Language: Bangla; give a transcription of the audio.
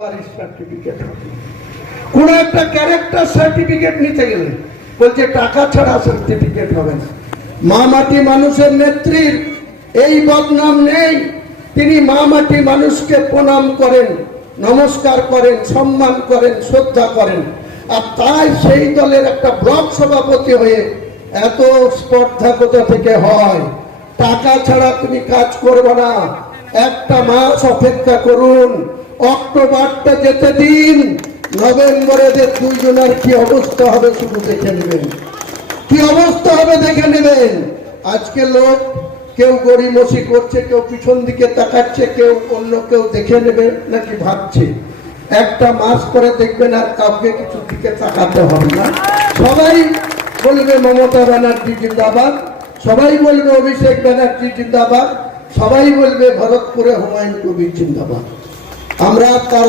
সার্টিফিকেট হবে, কোন একটা ক্যারেক্টার সার্টিফিকেট নিতে গেলে বলছে টাকা ছাড়া সার্টিফিকেট হবে না। মা মাটি মানুষের নেত্রীর এই বদনাম নেই। তিনি মা মাটি মানুষকে প্রণাম করেন, নমস্কার করেন, সম্মান করেন, শ্রদ্ধা করেন। আর তাই সেই দলের একটা ব্লক সভাপতি হয়ে এত স্পর্ধা কোথা থেকে হয়? টাকা ছাড়া তুমি কাজ করবে না। একটা মাস অপেক্ষা করুন, অক্টোবরটা যেতে দিন, নভেম্বরে যে দুইজনের কি অবস্থা হবে শুধু দেখে নেবেন, কি অবস্থা হবে দেখে নেবেন। আজকে লোক কেউ গড়িমসি করছে, কেউ পিছন দিকে তাকাচ্ছে, কেউ অন্য কেউ দেখে নেবে নাকি ভাবছে। একটা মাস পরে দেখবেন আর কাউকে কিছু দিকে তাকাতে হবে না। সবাই বলবে মমতা ব্যানার্জি জিন্দাবাদ, সবাই বলবে অভিষেক ব্যানার্জি জিন্দাবাদ, সবাই বলবে ভরতপুরে হুমায়ুন কবির জিন্দাবাদ। আমরা তার